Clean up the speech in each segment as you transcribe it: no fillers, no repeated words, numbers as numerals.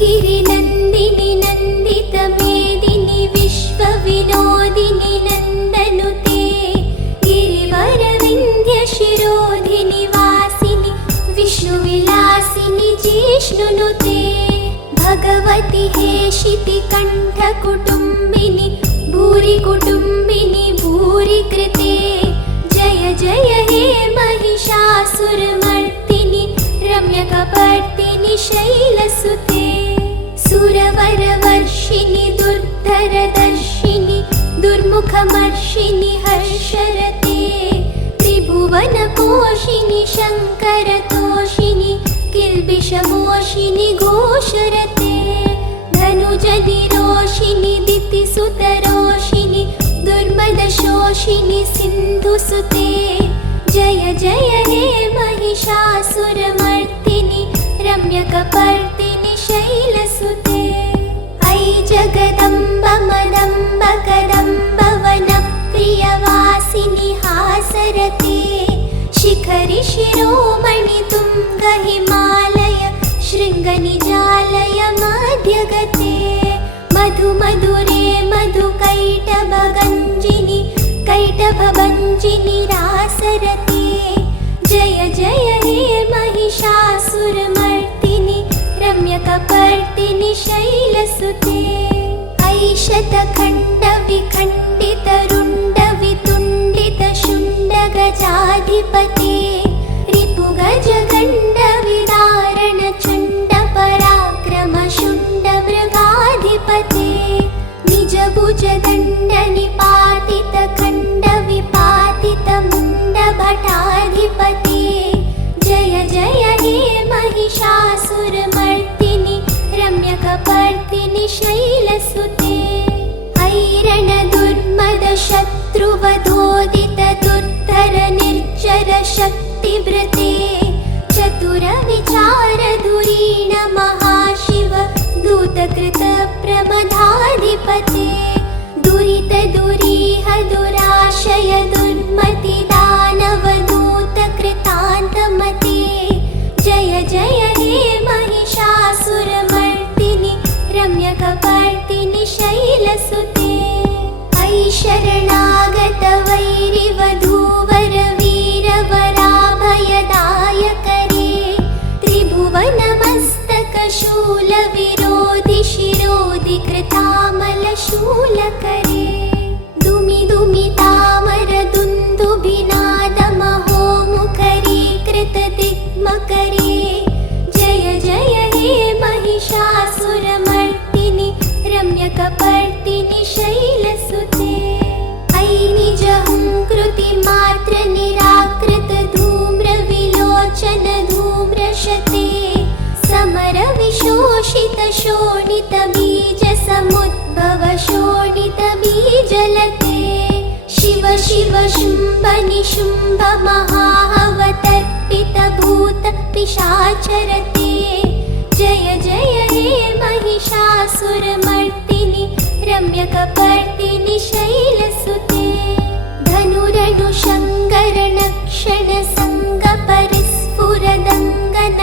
गिरिनन्दिनि नन्दितमेदिनि विश्वविनोदिनि नन्दनुते गिरिवरविन्ध्यशिरोधिनि वासिनि विष्णुविलासिनि जिष्णुनुते भगवति हेशितिकण्ठकुटुम्बिनि भूरिकुटुम्बिनि भूरिकृते जय जय हे महिषासुरमर्दिनि रम्यकपर्दिनि शैलसुते सुरवरवर्षिणि दुर्धरदर्शिनि दुर्मुखमर्षिणि हर्षरते त्रिभुवनपोषिणि शङ्करतोषिणि किल्बिषमोषिनि घोषरते धनुजनिरोषिनि दितिसुतरोषिनि दुर्मदशोषिनि सिन्धुसुते जय जय हे महिषासुरमर्दिनि रम्यकपर्दिनि शैलसुते ऐ जगदम्ब मदम्ब कदम्ब वनप्रियवासिनि हासरते शिखरि शिरोमणि तुङ्ग हिमालय शृङ्गनिजालय मध्यगते मधु मधुरे मधुकैटभगञ्जिनि कैटभभञ्जिनि रासरते जय जय हे महिषासुरमर्दिनि रम्यकपर्दिनि शैलसुते ऐ शतखण्डविखण्डितरुण्डवितुण्डितशुण्डगजाधिपते रिपुगजगण्डविदारणचण्डपराक्रमशुण्डमृगाधिपते निजभुजदण्डनिपातितखण्डविपातितमुण्डभटाधिपते जय जय हे महिषासुरमर्दिनि रम्यकपर्दिनि शैलसुते ऐरणदुर्मदशत्रुवधोदितदुर्धरनिर्जरशक्तिभृते चतुरविचारधुरीण महाशिव दूतकृतप्रमदाधिपते दुरितदुरीह दुराशय दुर्मतिदानवदूतकृतान्तमते जय जय हे महिषासुरमर्दिनि रम्यकपर्दिनि शैलसुते ऐ शरणागतवैरिवधूवरवीरवराभयदायकरे त्रिभुवनमस्तकशूलविरोधि शिरोधि कृतामलशूलकरे दुमि दुमि तामरदुन्दुभिनादमहोमुखरीकृतदिग्मकरे जय जय हे महिषासुरमर्दिनि रम्यकपर्दिनि शैलसुते ऐ निजहुङ्कृतिमात्रनिराकृतधूम्रविलोचन धूम्रशते समरविशोषितशोणितबीजसमुद्भव शोणितबीजलते शिव शिव शुम्भ निशुम्भ महाहवतर्पितभूतपिशाचरते जय जय हे महिषासुरमर्दिनि रम्यकपर्दिनि शैलसुते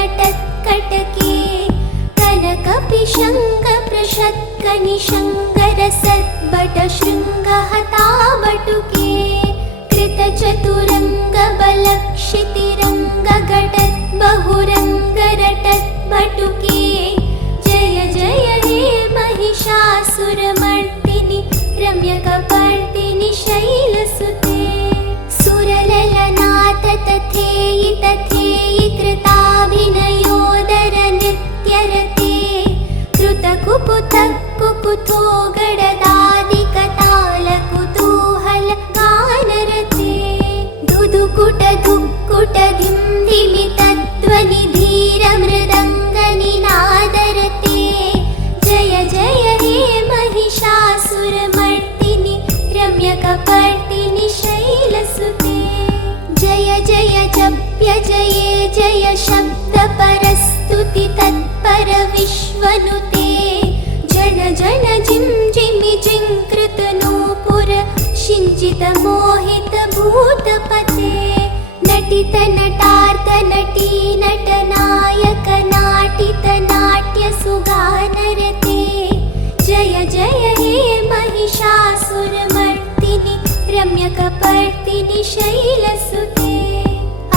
धनुरनुशङ्करणक्षणसङ्गपरिस्फुरदङ्गनटत्कटके कनकपिशङ्गप्रषत्कनिशङ्करसद्भटशृङ्गहतावटुके कृतचतुरङ्गबलक्षितिरङ्गघटद्बहुरङ्गरटद्भटुके जय जय हे महिषासुरमर्दिनि रम्यकपर्दिनि शैलसुते सुरललनाथ तथेयि तथेयि कृताभिनयोदर नृत्यरते कृतकुकुतः कुकुतो गडदादिकतालकुतूहल गानरते दुदुकुट दुक्कुट धिं धिमि तद्ध्वनि धीरमृदङ्गनिनादरते जय जय हे महिषासुरमर्दिनि रम्यकपर्दिनि शैलसुते जय जय जप्य जये जय शब्दपरस्तुति तत्पर विश्वनुते जन जन जिं जिमि जिङ्कृतनूपुर शिञ्जितमोहित भूतपते नटित नटार्थ नटी नटनायक नाटित नाट्य सुगार शैलसुते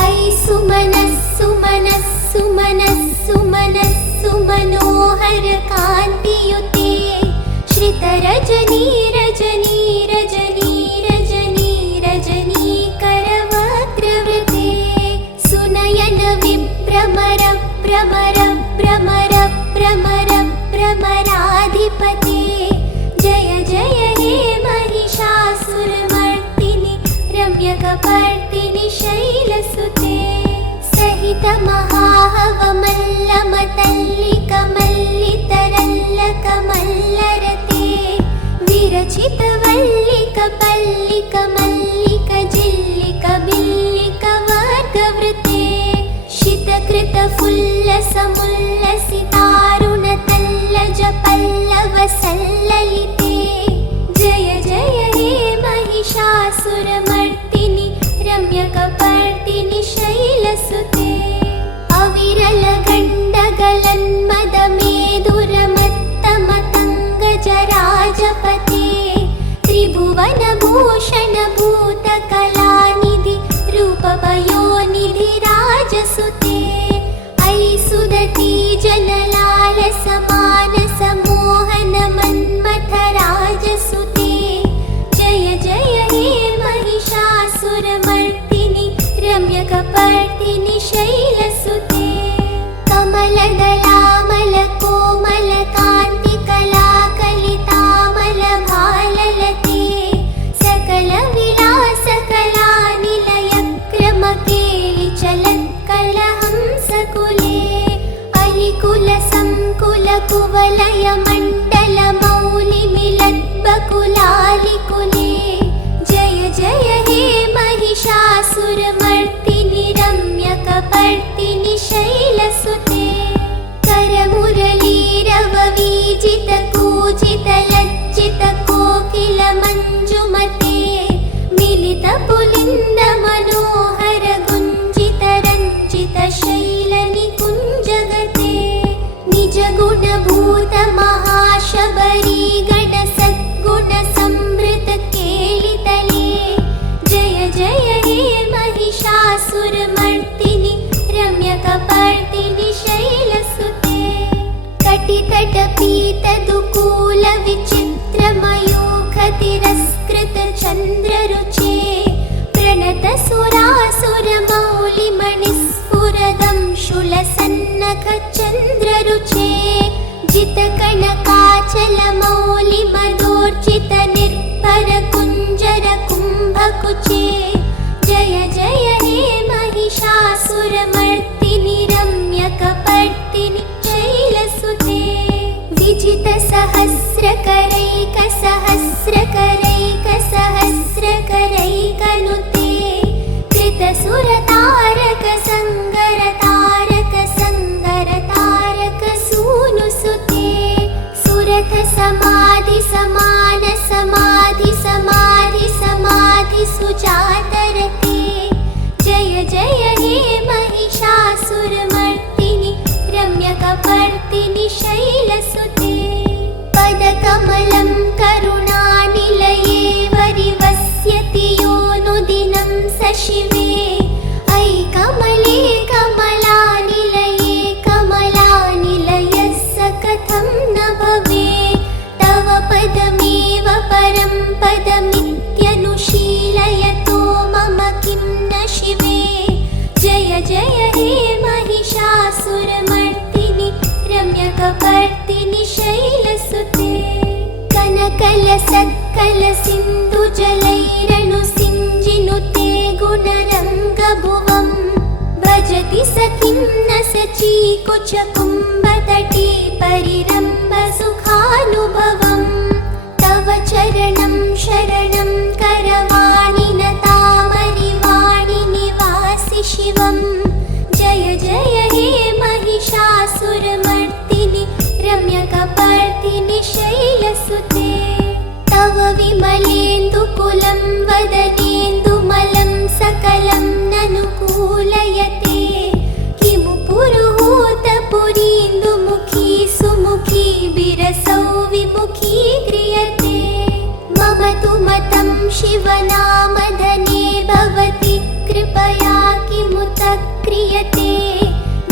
ऐ सुमनः सुमनः सुमनः सुमनः सुमनोहर कान्तियुते श्रितरजनी रजनी रजनी रजनी रजनी करवक्त्रवृते सुनयन विभ्रमर भ्रमर भ्रमर भ्रमर भ्रमराधिपते जय जय हे महिषासुरमर्दिनि रम्यकपर्दिनि शैलसुते सहित महाहवमल्लमतल्लिकमल्लितरल्लकमल्लरते विरचित वल्लिक पल्लिक मल्लिक जिल्लिक बिल्लिक वर्गवृते शितकृत फुल्लसमुल्लसितारुण तल्लज पल्लव सल्ललिते जय जय हे महिषासुरमर्दिनि रम्यकपर्दिनि शैलसुते अविरल गण्डगलन्मदमेदुरमत्तमतङ्गजराजपते त्रिभुवनभूषण भूतकलानिधि रूपपयोनिधि राजसुते ऐ सुदती जनलाल समान समोहन मन्मथ राजसुते जय जय हे महिषासुरमर्दिनि रम्यकपर्दिनि शैलसुते कमलदलामल कोमल कान्ति कलाकलितामल भाललते सकल विलास कलानिलय क्रमकेलि चलत्कलहंसकुले अलिकुल संकुल कुवलय मण्डल मौलि मिलद्बकुलालिकुले जय जय हे महिषासुरमर्दिनि रम्यकपर्दिनि शैलसुते करमुरलीरववीजित कूजित लज्जित कोकिल मञ्जुमते मिलित पुलिन्द मनोहर गुञ्जित रञ्जित शैलनिकुञ्जगते निज गुणभूत महाशबरी गण सद्गुण संवृत केलितले जय जय हे महिषासुरमर्दिनि रम्यकपर्दिनि शैलसुते कटितट पीत दुकूल विचित्र मयूख तिरस्कृत चन्द्ररुचे प्रणत सुरासुर मौलि मणिस्फुरदं शूलसन्नख चन्द्ररुचे जित कनकाचल मौलि मदोर्जित निर्भर कुञ्जर कुम्भकुचे जय जय हे महिषासुरमर्दिनि रम्यकपर्दिनि शैलसुते विजित सहस्रकरैक सहस्रकरैक सहस्रकरैकनुते कृत सुरतारक संगर तारक संगर तारक सूनुसुते सुरथ समाधि समान समाधि समाधि समाधि सुजातरते जय जय हे महिषासुरमर्दिनि रम्यकपर्दिनि शैलसुते पदकमलं करुणानिलये वरिवस्यति योऽनुदिनं स शिवे ऐ कमले कमलानिलये कमलानिलयः स कथं न भवेत् तव पदमेव परं पदमित्यनुशीलयतो मम किं न शिवे जय जय हे महिषासुरमर्दिनि रम्यकपर्दिनि शैलसुते कनकल सक्कल सिन्धु जलैरनुसिञ्जिनुते गुणरङ्गभुवं भजति सखिं न सचीकुच कुम्भतटी परिरम्भ सुखानुभवं तव चरणं शरणं करवाणि न तामरिवाणि निवासि शिवं जय जय हे महिषासुरमर्दिनि रम्यकपर्दिनि शैलसुते तव विमलेन्दुकुलं वदनेन्दुमलं सकलं ननुकूलयते किमु पुरुहूतपुरीन्दुमुखी सुमुखी विरसौ विमुखी क्रियते मम तु मतं शिवनामधने भवति कृपया किमुत क्रियते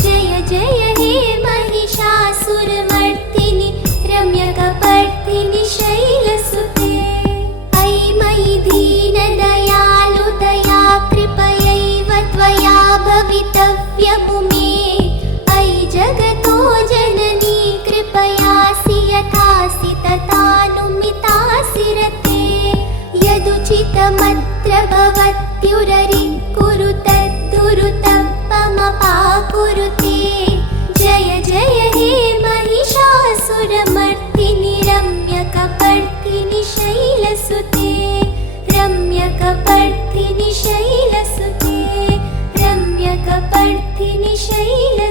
जय जय हे महिषासुरमर्दिनि रम्यकपर्दिनि शैलसुते अयि मयि दीनदयालु दया कृपयैव त्वया भवितव्यमुमे अयि जगतो जननी कृपयासि यथासि तथानुमितासि रते यदुचितमत्र भवत्युररि कुरु तद्दुरुतप्पमपाकुरुते जय जय हे महिषासुरमर्दिनि रम्यकपर्दिनि शैलसुते रम्यकपर्दिनि शैलसुते रम्यकपर्दिनि शैलसुते